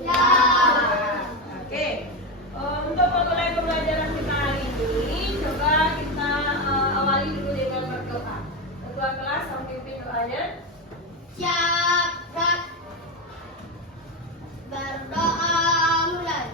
Ya. Oke. Untuk memulai pembelajaran kita hari ini, coba kita awali dulu dengan berdoa. Ketua kelas pimpin doanya. Siap, Kak. Berdoa mulai.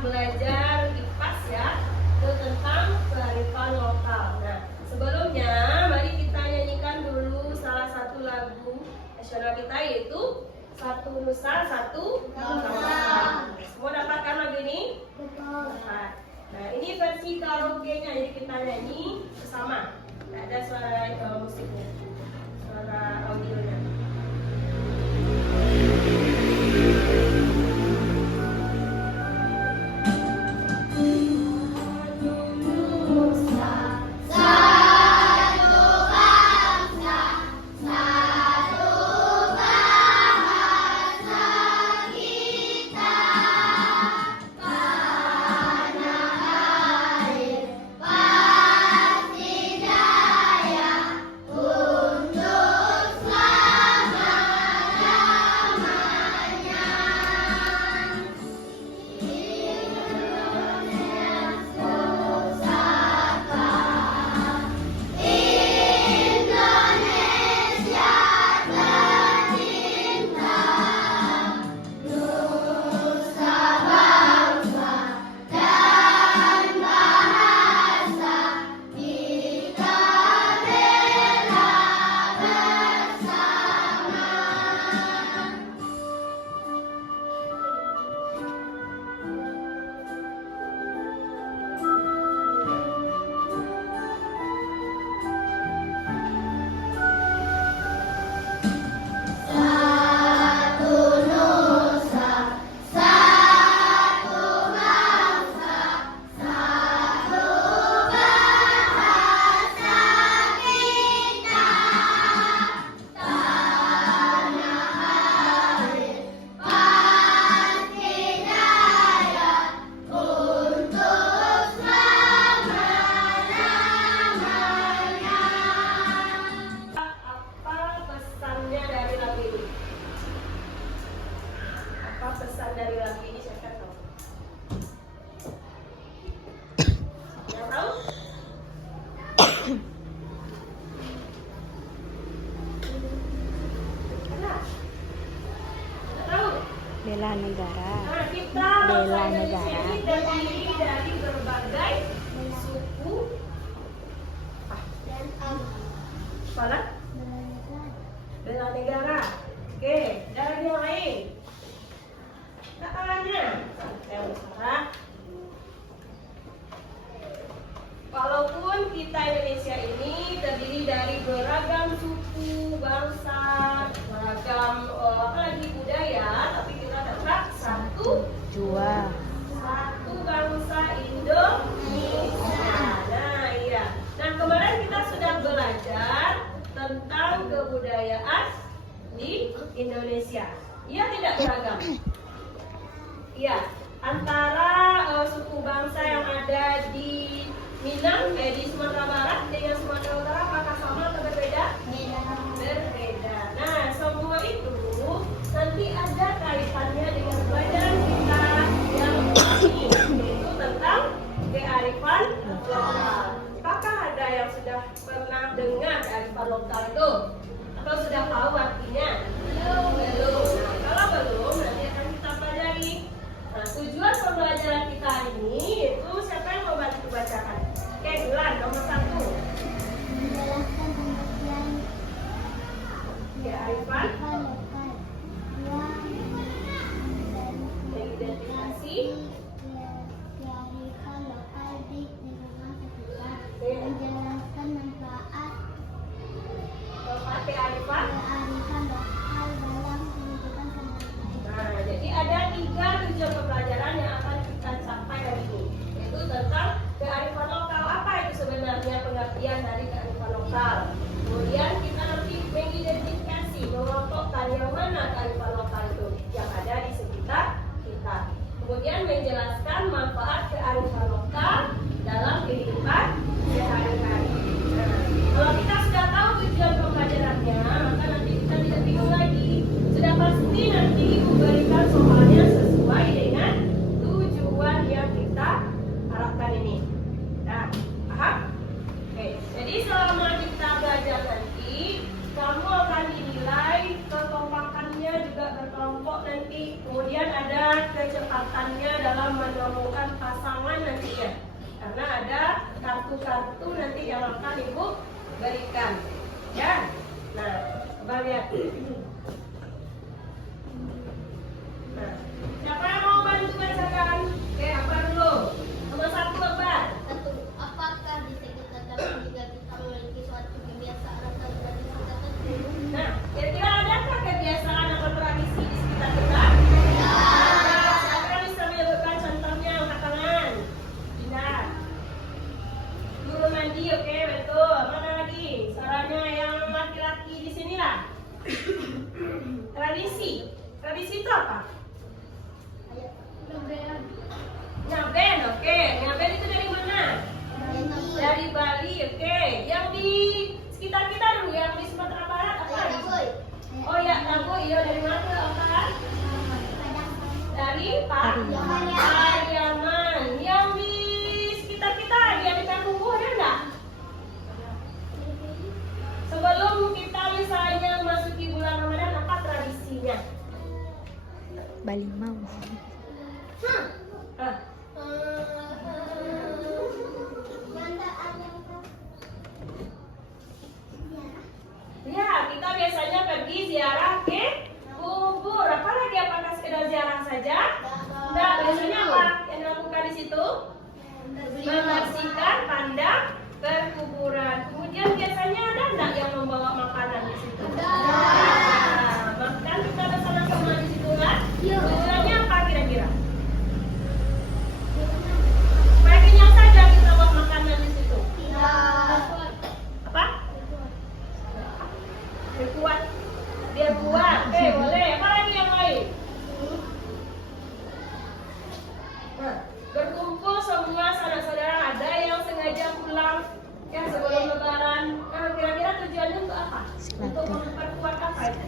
Belajar IPAS ya, itu tentang kearifan lokal. Nah, sebelumnya mari kita nyanyikan dulu salah satu lagu nasional kita, yaitu Satu Nusa Satu Bangsa. Semua dapatkan lagu ini? Betul. Nah, ini versi karaoke-nya, jadi kita nyanyi bersama. Nah, ada suara musiknya, suara audionya. Pesan dari lagu ini siapa tahu? Yang tahu? Tahu? Bela negara. Nah, kita Bela bangsa negara. Indonesia ini terdiri dari berbagai suku Dan mana? Bela negara. Oke, dari yang lain. Katanya, walaupun kita Indonesia ini terdiri dari beragam suku, bangsa, beragam apalagi budaya, tapi kita tetap satu bangsa Indonesia. Nah, iya. Nah, kemarin kita sudah belajar tentang kebudayaan di Indonesia. Iya tidak beragam? Iya, antara suku bangsa yang ada di Minang, di Sumatera Barat dengan Sumatera Utara, apakah sama atau berbeda? Berbeda. Nah, kearifan lokal itu? Atau sudah tahu artinya? Belum. Nah, kalau belum, nanti akan kita pelajari. Nah, tujuan pembelajaran kita ini itu siapa yang mau bantu bacakan? Oke, Bulan nomor 1. Menjelaskan pengertian Kearifan lokal. mengidentifikasi Kearifan lokal di lingkungan sekitar. Oke. Menjelaskan manfaat kearifan. kearifan lokal dalam kehidupan sehari-hari. Nah, jadi ada 3 tujuan pembelajaran yang akan kita capai hari ini, yaitu tentang kearifan lokal. Apa itu sebenarnya pengertian dari kearifan lokal? Kemudian kita nanti mengidentifikasi, mengelompokkan yang mana kearifan lokal itu yang ada di sekitar kita. Kemudian menjelaskan manfaat kearifan lokal dalam kehidupan sehari-hari. Nah, kalau kita sudah tahu tujuan pembelajarannya, maka nanti kita tidak bingung lagi. Sudah pasti nanti Ibu berikan soalnya sesuai dengan tujuan yang kita harapkan ini. Nah, paham? Oke, jadi selama kita belajar nanti, kamu akan dinilai kekompakannya juga berkelompok nanti. Kemudian ada kecepatannya dalam menemukan pasangan nantinya. Karena ada kartu-kartu nanti yang akan Ibu berikan. Ya. Nah, coba lihat. Nah, siapa yang mau bantu bacakan? Oke, apa dulu? Nomor 1 apa? Satu, apakah di sekitar dapat juga kita memiliki suatu kebiasaan atau tradisi tertentu? Nah, kira-kira adakah kebiasaan atau tradisi di sekitar kita? Siapa yang bisa menyebutkan contohnya? Angkat tangan. Indah. Guru mandi, oke, betul. Mana lagi? Suaranya yang laki-laki di sini lah. Tradisi. Tradisi itu apa? Nyaben, oke. Nyaben itu dari mana? Dari Bali, oke. Yang di sekitar kita dulu, yang di Sumatera Barat apa? Oh ya, Labuh, iya dari mana apa? Dari Pariaman. Yang di sekitar kita, yang di Kampung ada enggak? Sebelum kita misalnya masuki bulan Ramadan, apa tradisinya? Balimau. Ah, ya, kita biasanya pergi ziarah ke kubur. Apalagi apakah sekedar ziarah saja? Enggak, biasanya apa yang dilakukan di situ? Membersihkan pandang perkuburan. Kemudian biasanya ada enggak yang membawa makanan di situ? Nah, makan kita bersama-sama di situ kan? Tujuannya apa kira-kira? Supaya kenyang saja kita bawa makanan di situ. Apa? Biar kuat. Oke, boleh. Apa lagi yang lain? Nah, berkumpul semua saudara-saudara. Ada yang sengaja pulang ya sebelum Lebaran. Nah, kira-kira tujuannya untuk apa? Untuk memperkuat apa itu?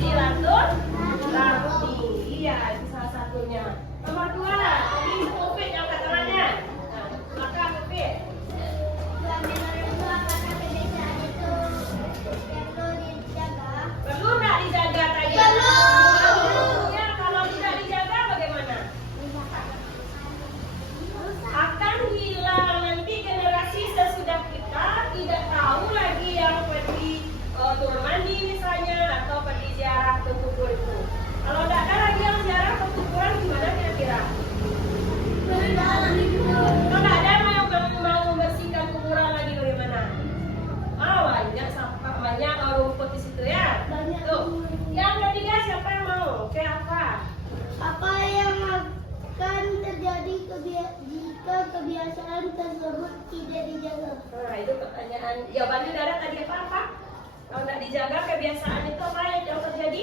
Silaturahmi. Iya, itu salah satunya. Nomor 2, tadi Mufid yang angkat tangannya. Nah, maka Mufid. Perlu nggak dijaga tadi? Ya, kalau tidak dijaga bagaimana? Akan hilang nanti generasi sesudah kita tidak tahu lagi yang pergi turun mandi misalnya atau pergi ziarah ke kubur itu. Kalau tidak ada lagi yang ziarah ke kuburan gimana kira-kira? Kalau tidak ada yang mau membersihkan kuburan lagi bagaimana? Banyak sampah, banyak rumput di situ ya. Tuh. Yang ketiga siapa yang mau? Oke, apa? Apa yang akan terjadi jika kebiasaan tersebut tidak dijaga? Nah, itu pertanyaan. Jawabannya udah ada tadi apa? Kalau tidak dijaga kebiasaan itu apa yang terjadi?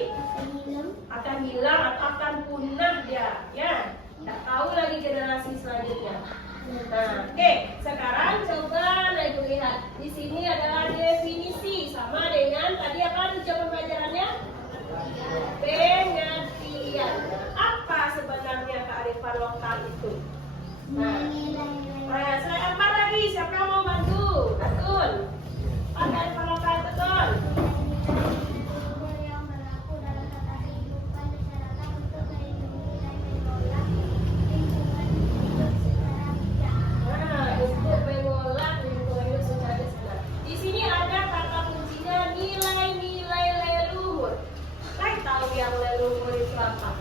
Akan hilang atau akan punah dia, ya. Tidak tahu lagi generasi selanjutnya. Nah, oke. Sekarang coba Ibu lihat. Di sini adalah definisi sama dengan tadi apa tujuan pembelajarannya? Pengertian. Apa sebenarnya kearifan lokal itu? Nah, selain apa lagi? Siapa yang mau bantu? Atun. tahu yang leluhur itu apa?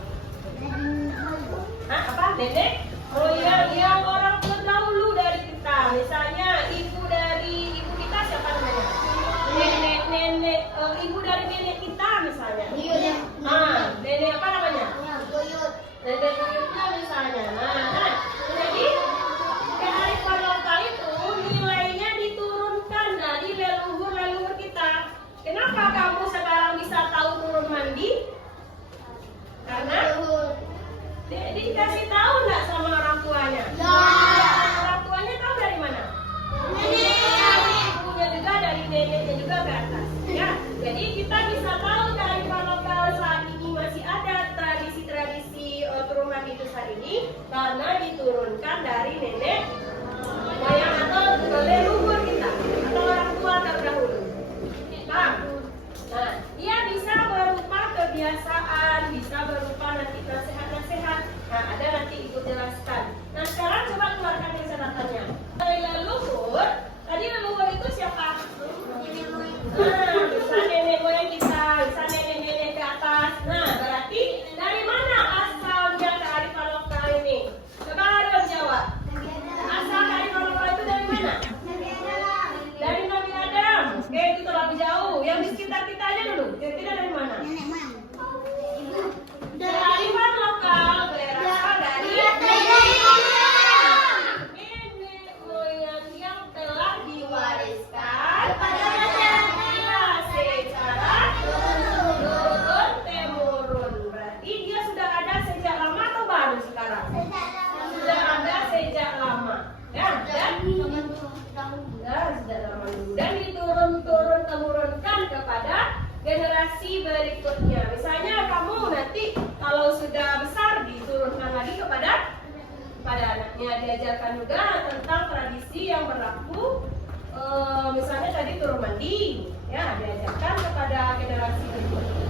Hah, apa? Nenek? Oh iya, yang orang terdahulu dari kita. Misalnya ibu kita siapa namanya? Nenek, ibu dari nenek kita misalnya. Nenek apa namanya? Nenek buyutnya misalnya. Nah, jadi kearifan lokal itu nilainya diturunkan dari leluhur kita. Kenapa kamu sekarang bisa tahu turun mandi? Karena dikasih tahu nggak sama orang tuanya? Orang tuanya tahu dari mana? Ibunya juga, dari neneknya juga ke atas. Ya, jadi kita bisa tahu kearifan lokal saat ini masih ada tradisi-tradisi turun mandi itu saat ini karena diturunkan dari nenek moyang atau leluhur kita atau orang tua terdahulu. Paham? Nah, dia bisa berupa kebiasaan, bisa berupa nanti nasihat-nasihat. Nah, ada nanti ibu jelaskan. Nah, sekarang coba keluarkan catatannya. Dari leluhur, tadi leluhur itu siapa? Bisa nenek moyang kita, bisa nenek-nenek ke atas. Nah, berarti dari mana asalnya kearifan lokal ini? Coba ada jawab. Asal kearifan lokal itu dari mana? Dari Nabi Adam. Oke, itu terlalu jauh. Yang di sekitar kita aja dulu. Kira-kira dari mana? Kearifan lokal berasal dari nenek moyang yang telah diwariskan secara turun temurun. Berarti dia sudah ada sejak lama atau baru sekarang? Sudah ada sejak lama. Ya, dan sudah lama dulu. Dan diturunkan kepada generasi berikutnya. Misalnya kamu nanti kalau sudah besar diturunkan lagi kepada anaknya, diajarkan juga tentang tradisi yang berlaku. Misalnya tadi turun mandi, ya diajarkan kepada generasi berikutnya.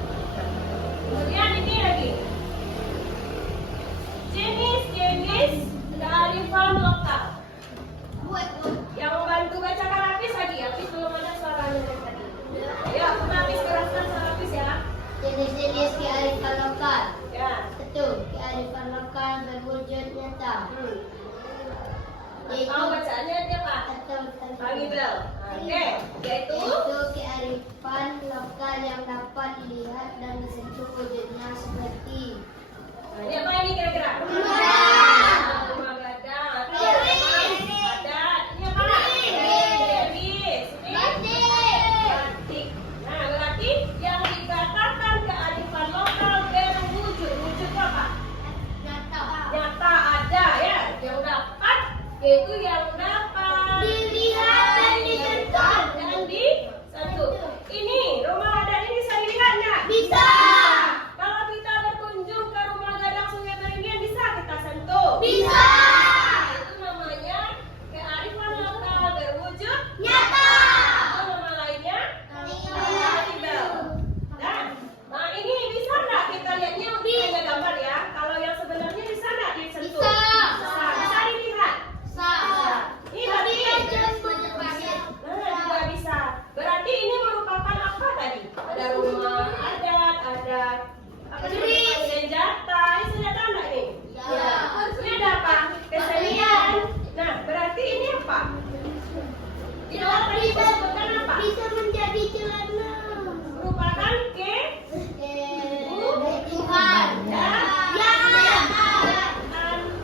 Kemudian ini lagi jenis-jenis kearifan lokal. Yang membantu bacakan Hafiz lagi, Hafiz belum ada suaranya dari tadi. Ya, Hafiz keraskan suara Hafiz ya. Jenis-jenis kearifan lokal. Ya. Betul, kearifan lokal berwujud nyata. Mau bacaannya dia Pak? Bagi Bel. Oke, yaitu kearifan lokal yang dapat dilihat dan disentuh wujudnya seperti ini apa ini kira-kira? Rumah gadang atau rumah adat. Ini apa? Batik. Nah, berarti yang dikatakan kearifan lokal berwujud. Wujud apa? Nyata ada ya. Yang dapat yaitu yang dapat dilihat dan disentuh. dan disentuh. Ini rumah adat ini bisa dilihat nggak? Bisa. Kalau kita berkunjung ke rumah gadang Sungai Beringin bisa kita sentuh. Bisa. Itu namanya kearifan lokal berwujud Nyata. atau nama lainnya Karibel. Nah ini bisa nggak kita lihatnya ada gambar ya? Kalau yang sebenarnya bisa nggak disentuh? Bisa. Bisa dilihat. Ini berarti juga bisa. Berarti ini merupakan apa tadi? Ada rumah adat, ada apa namanya? Senjata. Ini senjata enggak nih? Ya. Ini ada apa? Kesenian. Nah, berarti ini apa? Di dalam tadi disebutkan apa? Bisa menjadi celana. Merupakan Tuhan.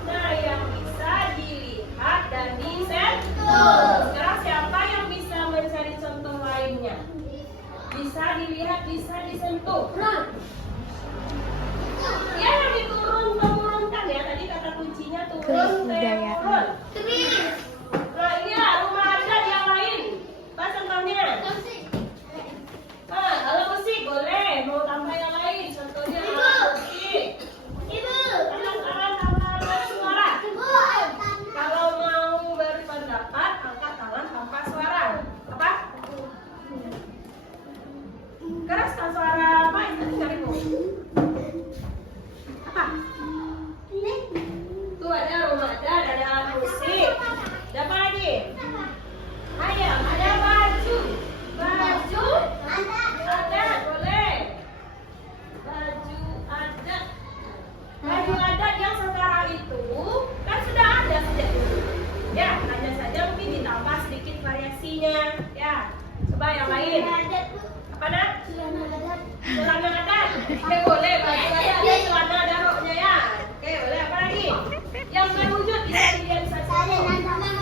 Nah, yang bisa dilihat dan disentuh. Sekarang siapa yang bisa mencari contoh lainnya? Bisa dilihat, bisa disentuh. Ya, yang diturunkan ya. Tadi kata kuncinya turun temurun. Nah, inilah rumah adat yang lain. Apa contohnya? Kalau musik boleh. Mau tambah yang lain? Contohnya alat musik. Tangan suara. Kalau mau berpendapat, angkat tangan tanpa suara. Apa? Keraskan suara apa yang tadi carimu? Apa? Tuh ada rumah adat, ada alat musik. Apa nak? Celana adat. Celana adat. Oke, boleh. Baju adat ada celana ada roknya ya. Oke, boleh. Apa lagi? Yang berwujud bisa dilihat Salin satu. dan tangan.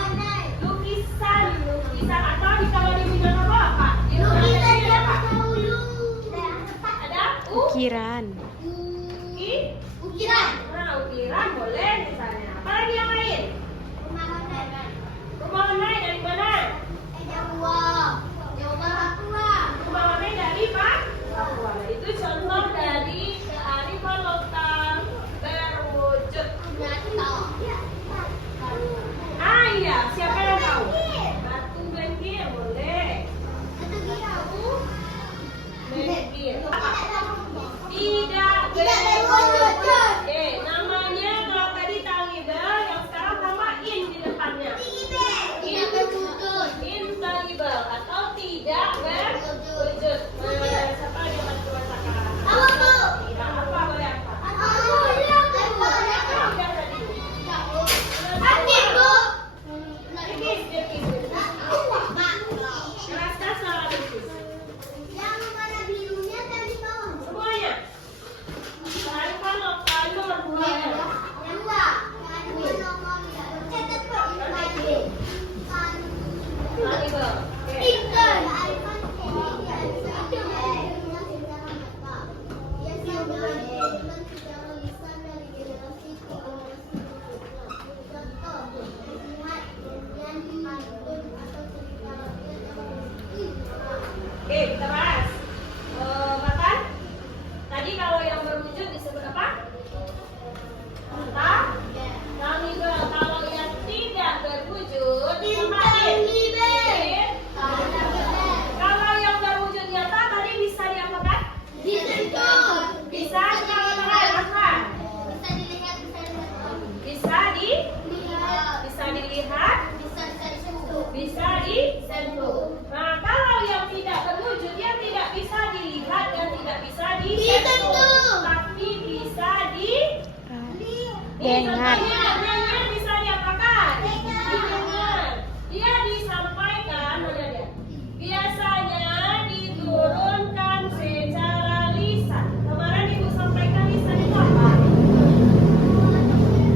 Lukisan atau kalau di bidang apa? Di Lukisan ada zaman apa? dahulu. Ada Ukiran. Ukiran. Nah, ukiran boleh misalnya. Apa lagi yang lain? Rumah online. Rumah online dari mana? Jawa Barat tua. Rumah online dari Papua. Nah, itu contoh dari kearifan lokal berwujud. Nyata. Ah iya, siapa yang tahu? Batu gengkir boleh. Itu dia. Gengkir. Tidak Tidak berwujud. berwujud. Oke, namanya kalau tadi tangible, yang sekarang tambah in di depannya. Tidak berwujud. Intangible atau tidak berwujud. Siapa yang bantu masakan? Apa, Bu? Tidak apa boleh apa? Udah tadi. Dekis. Jelaskan soal dekis. Semuanya. Kearifan lokal nomor 2 ya. Tangible. Oke. Oke, kita bahas. Makan. Tadi kalau yang berwujud disebut apa? Entah. Tangible. Kalau yang tidak berwujud intangible. Kalau yang berwujud nyata tadi bisa diapakan? Bisa dikatakan apa? Bisa dilihat, bisa disentuh. Nah, kalau yang tidak berwujud, yang tidak bisa dilihat dan tidak bisa disentuh, tapi bisa Dengar. Dengar bisa diapakan? Didengar. Dia disampaikan, mana dia? Biasanya diturunkan secara lisan. Kemarin ibu sampaikan lisan itu apa?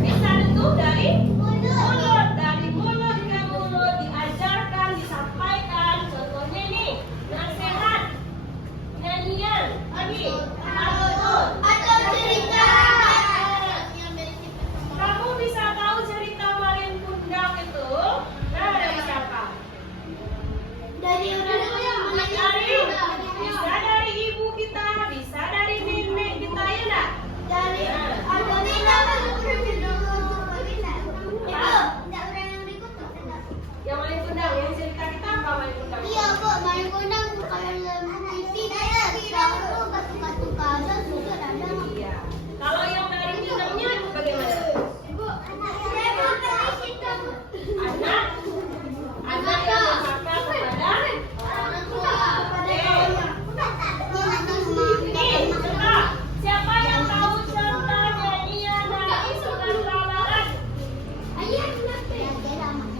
Lisan itu dari mulut. Dari mulut ke mulut diajarkan, disampaikan. Contohnya nih, nasihat, nyanyian, lagi, Atau cerita. Kamu bisa tahu cerita Malin Kundang itu? Nah, dari siapa? Dari orang Bisa dari ibu kita, bisa dari nenek kita ya enggak? dari Yang Malin Kundang, yang cerita kita apa Malin Kundang? iya bu, main kondang kalau TV tahu batu-batu juga ada. Iya. Kalau yang dari filmnya bagaimana? Ibu, anak Anak yang berkata kepada orang tua. Nih, coba. Siapa yang tahu contoh nyanyian dari Sumatera Barat?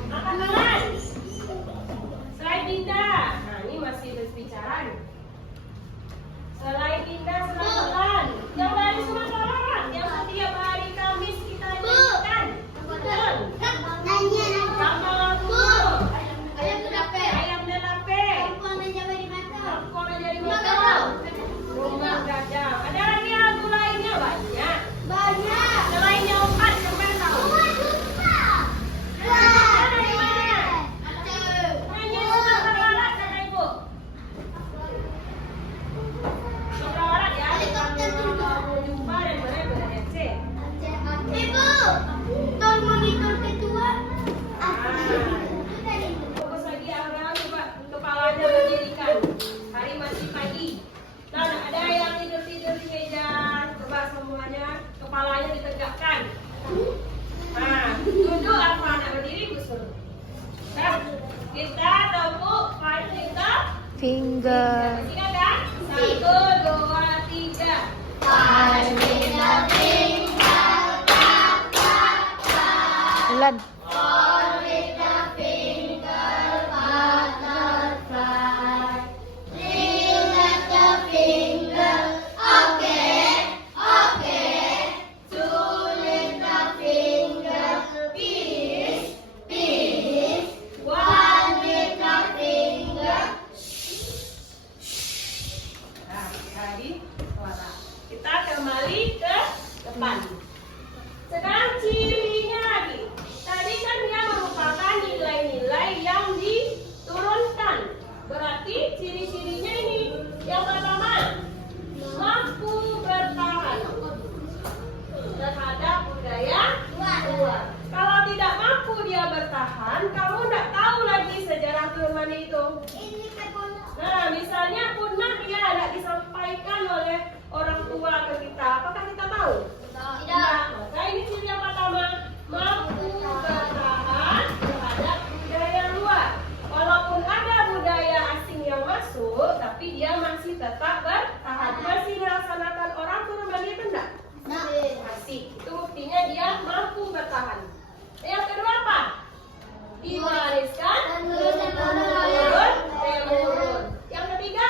Angkat tangan. Selain Dinda. Nah, ini masih berbicara nih. Selain Dinda, selain Bulan. Yang dari Sumatera Barat, yang setiap hari Kamis kita nyanyikan. Betul. Sama lagu. Ayam nelape. Angkor jadi motor. Rumah gajah. Ada lagi lagu lainnya banyak. Selain yang 4, siapa yang tahu? Dari mana? Nyanyi Sumatera Barat, kata ibu. Sumatera Barat ya. Kalau mau jumpa dan mana BRC. Fokus lagi Aurel, coba kepalanya berdirikan. Hari masih pagi. Dan ada yang tidur-tidur di meja. Coba semuanya kepalanya ditegakkan. Nah, duduk apa anak berdiri Gusur. Nah, kita tepuk five Finger. Ingat kan? 1, 2, 3. Bulan. Butterfly, ciri-cirinya ini. Yang pertama, mampu bertahan terhadap budaya luar. Kalau tidak mampu dia bertahan, kamu tidak tahu lagi sejarah Jerman itu. Nah, misalnya punah dia tidak disampaikan oleh orang tua ke kita. Apakah kita tahu? Tidak. Maka ini ciri yang pertama, mampu bertahan terhadap budaya luar. Walaupun ada budaya asing yang masuk, tapi dia masih tetap bertahan. Masih dilaksanakan orang Jerman itu enggak? Masih. Itu buktinya dia mampu bertahan. Yang kedua apa? Diwariskan turun-temurun. Yang ketiga,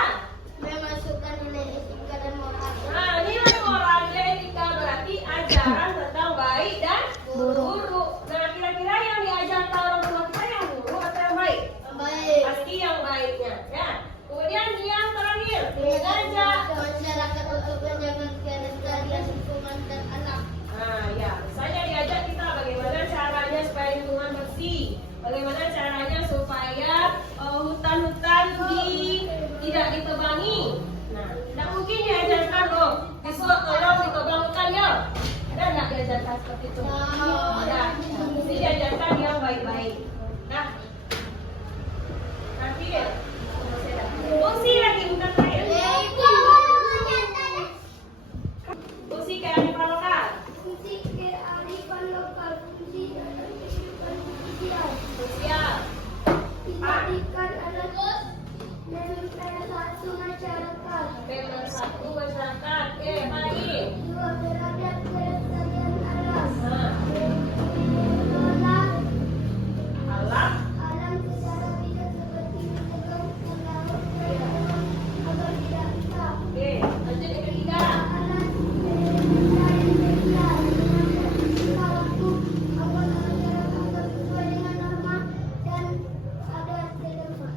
Memasukkan nilai etika dan moral. nah nilai moral, nilai etika berarti ajaran tentang baik dan buruk. Nah kira-kira yang diajarkan orang tua kita yang buruk atau yang baik? Baik. Pasti yang baiknya, ya. Kemudian yang terakhir, mengajak. Masyarakat untuk menjaga kelestarian lingkungan dan alam. Nah, ya, misalnya diajak kita bagaimana caranya supaya lingkungan bersih, bagaimana caranya supaya hutan-hutan tidak ditebangi. Nah, tidak mungkin diajarkan loh, besok tolong ditebang hutan ya. Ada nggak diajarkan seperti itu? Ada. Mesti diajarkan yang baik-baik. Nah, nanti ya. Fungsi lagi bukan saya. Fungsi kearifan lokal. Fungsi kearifan lokal, fungsi dalam kehidupan sosial. Sosial. Dijadikan alat pemersatu masyarakat. Pemersatu masyarakat. Oke, apa lagi? Dua, terhadap kelestarian alam. Nah, Menolak alam. alam secara tidak seperti mencegah hutan laut agar tidak rusak. Oke, lanjut yang ketiga. Alat penyelesaian media dengan tingkah laku agar masyarakat sesuai dengan norma dan adat setempat.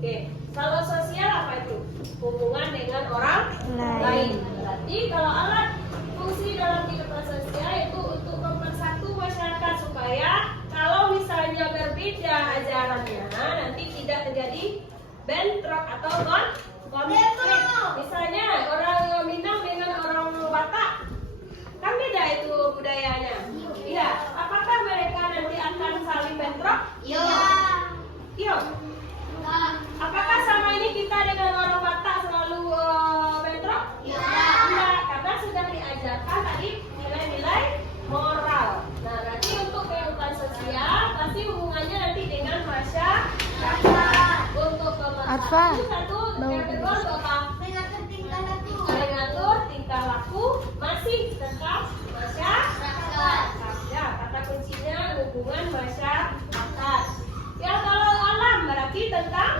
Oke, kalau sosial apa itu? Hubungan dengan orang lain. Berarti kalau alat fungsi dalam kehidupan sosial itu untuk mempersatu masyarakat supaya kalau misalnya berbeda ajarannya nanti tidak terjadi bentrok atau konflik. Misalnya orang Minang dengan orang Batak kan beda itu budayanya. Iya, apakah mereka nanti akan saling bentrok? Iya. Iya. Apakah sama ini kita dengan orang Batak selalu bentrok? Iya. Tidak, karena sudah diajarkan tadi nilai-nilai moral. Nah, nanti untuk kehidupan sosial pasti hubungannya nanti dengan masyarakat. Untuk Arfa, satu, yang kedua untuk apa? Mengatur tingkah laku. Mengatur tingkah laku masih tetap masyarakat. Ya, kata kuncinya hubungan masyarakat. Ya, kalau alam berarti tentang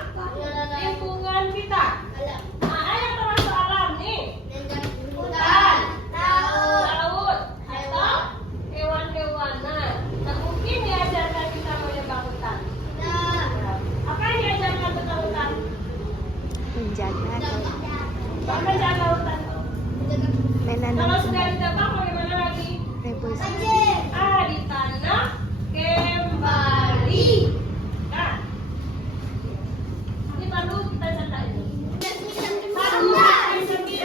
lingkungan kita. Alam. Nah, yang termasuk alam nih, Hutan. Laut. laut, atau hewan-hewanan. Tak mungkin diajarkan kita menjaga hutan. Nah. Apa yang diajarkan tentang hutan? menjaga Apa jaga hutan? Kalau menanam sudah ditebang bagaimana lagi? rebus Ditanam kembali. Nah, ini baru kita catat ini. Satu dari 9.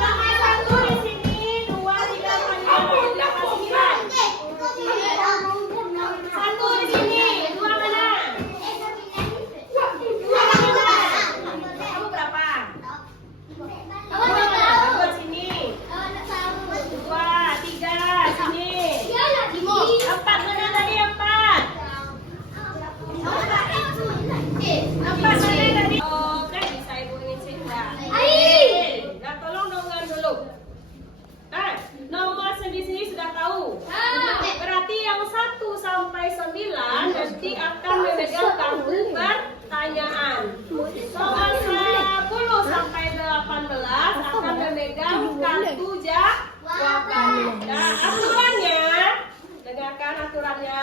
Sampai 1 di sini, 2, 3, 4, 5, 6, 7, 8, 9. 1 di sini, 2 mana? 2 mana? Kamu berapa? Awak tak tahu. 2 sini. Awak tak tahu. 2, 3 sini. Dia nak di. 4 mana tadi? 4. Awak tak tahu. 4 mana tadi? Oke, bisa ibu ingin cerita. Nah, tolong dengar dulu. Nomor di sini sudah tahu. Berarti yang 1 sampai 9 nanti akan memegang kartu pertanyaan. Nomor 10 sampai 18 akan memegang kartu jawaban. Nah, aturannya, dengarkan aturannya.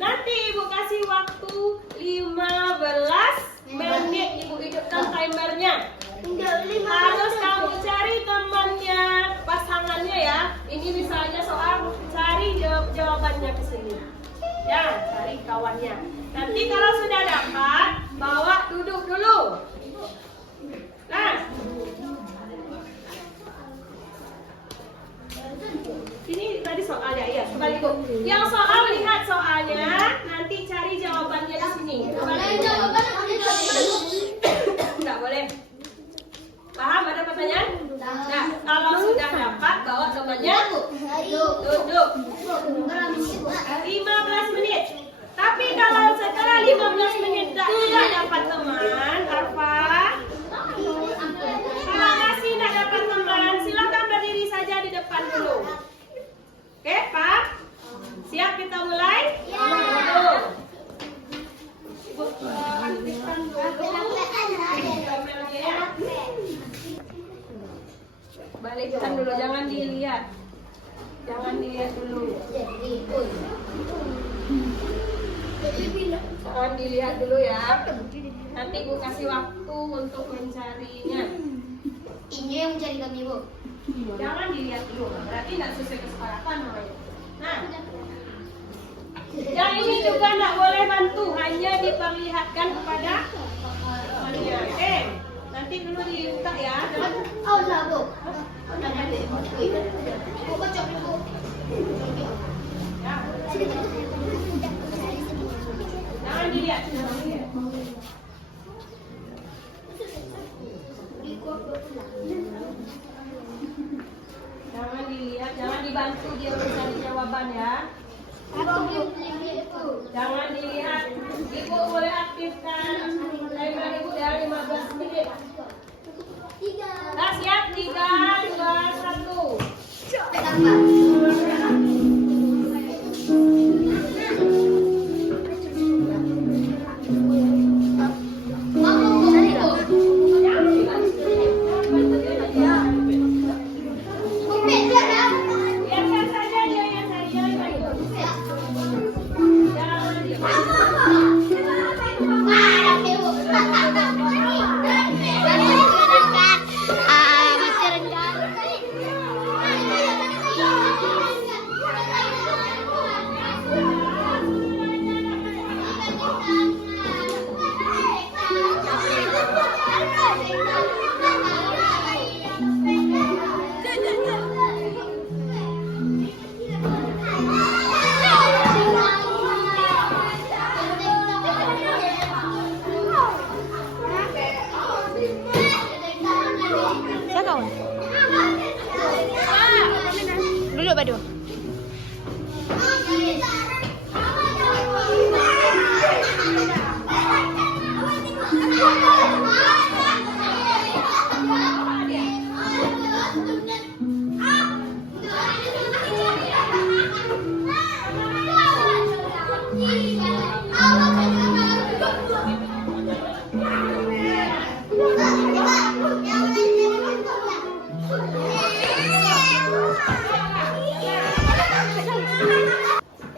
Nanti ibu kasih waktu 15 menit, ibu hidupkan timernya. Harus kamu cari temannya, pasangannya ya. Ini misalnya soal cari jawabannya ke sini. Ya, cari kawannya. Nanti kalau sudah dapat, bawa Balikkan dulu, jangan dilihat. Jangan dilihat dulu. Jangan dilihat dulu ya. Nanti Bu kasih waktu untuk mencarinya. Ini yang mencari kami, Bu. Jangan dilihat dulu, berarti tidak sesuai kesepakatan namanya. Nah, yang ini juga tidak boleh bantu, hanya diperlihatkan kepada temannya. Nanti dulu dibuka ya. Oh, lah, Bu. Bu, kocok, Bu. Ya. Jangan dilihat, jangan dilihat. Jangan dilihat, jangan dibantu dia mencari jawaban ya. Jangan dilihat. Ibu boleh aktifkan timer Ibu ya 15 menit. Nah, siap 3, 2, 1. Biarkan saja dia yang saja. Jangan dilihat. Duduk Badu.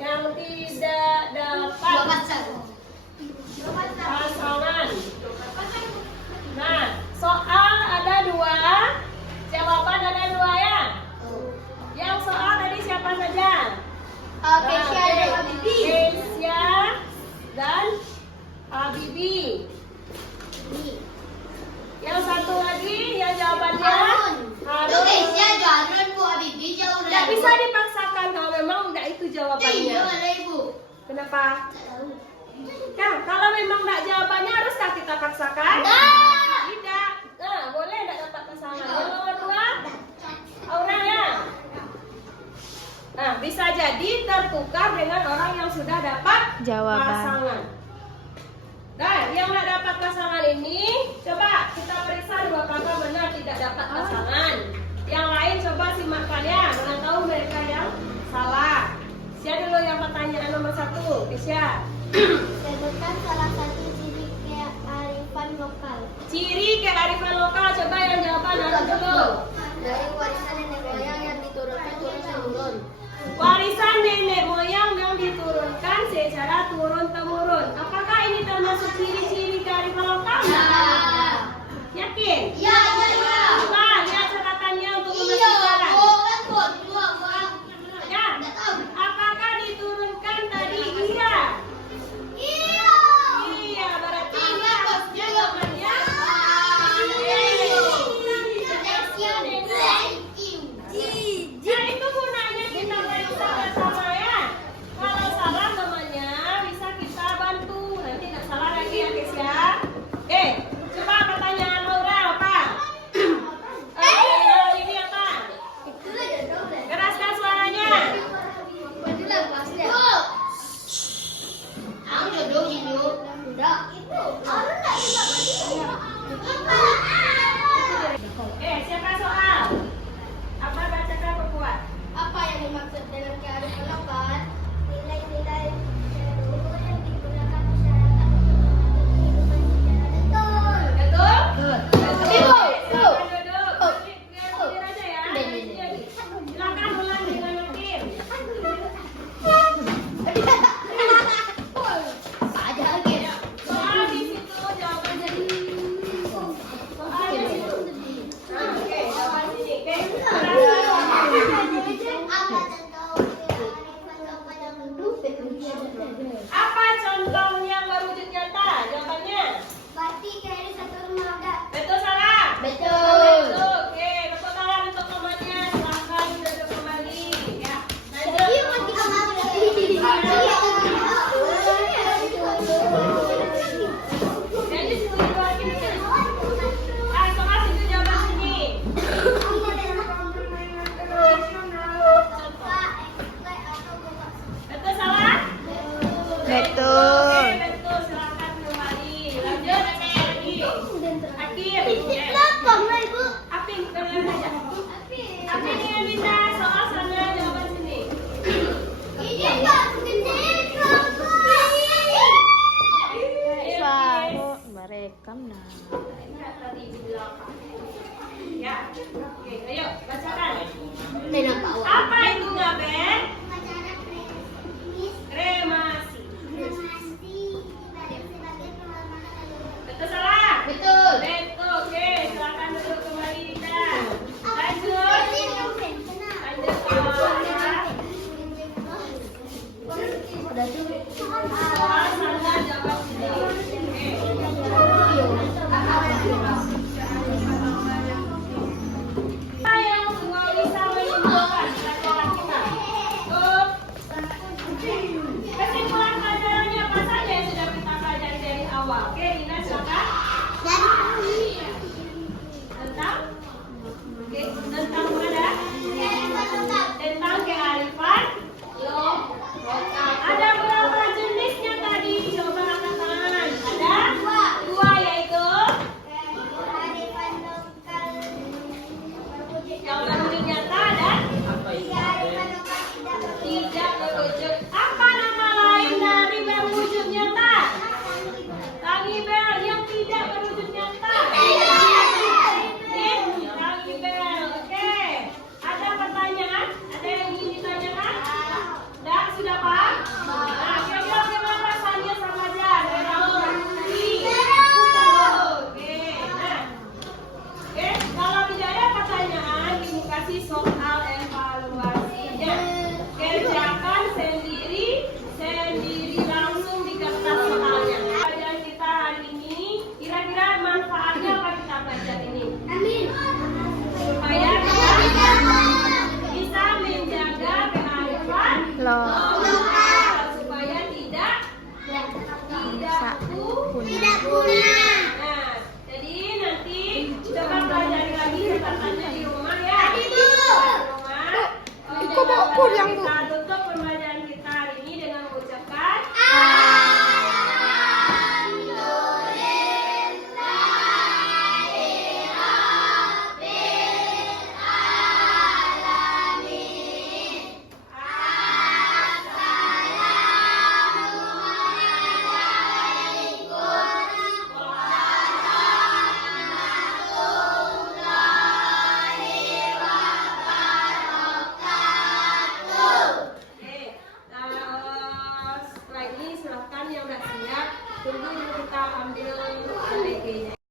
Yang tidak dapat pasangan. Nah, soal ada 2, jawaban ada 2 ya. Yang soal tadi siapa saja? Keisha dan Habibi. Keisha dan Habibi. Yang satu lagi yang jawabannya Harun. Keisha, Harun, Bu, Habibi jauh dari. Tidak bisa dipaksakan kalau memang udah itu jawabannya. Iya, ada Ibu. Kenapa? Nah, kalau memang tidak jawabannya haruskah kita paksakan? Tidak. Nah, boleh tidak dapat pasangan. Yang nomor 2, Aura ya. Nah, bisa jadi tertukar dengan orang yang sudah dapat Jawaban. pasangan. Nah, yang tidak dapat pasangan ini, coba kita periksa dua kakak benar tidak dapat pasangan. Yang lain coba simakkan ya, mana tahu mereka yang salah. Siapa dulu yang pertanyaan nomor 1, Kisya. Sebutkan salah satu ciri kearifan lokal. Ciri kearifan lokal, coba yang jawaban harus dulu. Dari warisan nenek moyang yang diturunkan turun-temurun. Warisan nenek moyang yang diturunkan secara turun-temurun. Apakah ini termasuk ciri-ciri kearifan lokal? Yakin? Iya, iya. Coba lihat catatannya untuk Iya, memastikan. Bu, kan Bu, dua, Bu. Ya, apakah diturunkan tadi? Iya. Iya. Iya, berarti iya. Jawabannya ya itu gunanya kita periksa bersama ya. Kalau salah temannya bisa kita bantu. Nanti nggak salah lagi ya guys ya. rekam nah. Lihat tadi di belakang. Ya, oke, ayo bacakan. Tidak tahu. Apa itu ngaben? Kremasi. Betul salah? Betul. Betul, oke. Silakan duduk kembali Dita. Lanjut. Lanjut soal. Udah tuh. Soal sana jawab sendiri. Apa yang semua bisa menyimpulkan pelajaran kita? Tuh. Kesimpulan pelajarannya apa saja yang sudah kita pelajari dari awal? Oke, Dina silakan. Tentang? Oke, tentang mana? Tentang kearifan lokal. Ada berapa jenisnya tadi? Coba angkat tangan. Ada? Dua, yaitu yang berwujud nyata dan tidak berwujud. Apa nama lain dari berwujud nyata? Tangibel yang tidak berwujud nyata. Tangibel, oke. Ada pertanyaan? Ada yang ingin ditanyakan? Dah, sudah paham? Nah, kira-kira bagaimana rasanya sama aja? Dari awal. Oke, nah. Oke, kalau tidak ada pertanyaan, ibu kasih soal evaluasinya. Kerjakan sendiri langsung di kertas soalnya. Pelajaran kita hari ini, kira-kira manfaatnya apa kita belajar ini? Supaya kita bisa menjaga kearifan lokal, supaya tidak punah. Nah, jadi nanti coba pelajari lagi catatannya di rumah ya. Di rumah. Kita tutup pembelajaran kita hari ini dengan mengucapkan setelah ini silahkan yang udah siap tunggu kita ambil ATG-nya.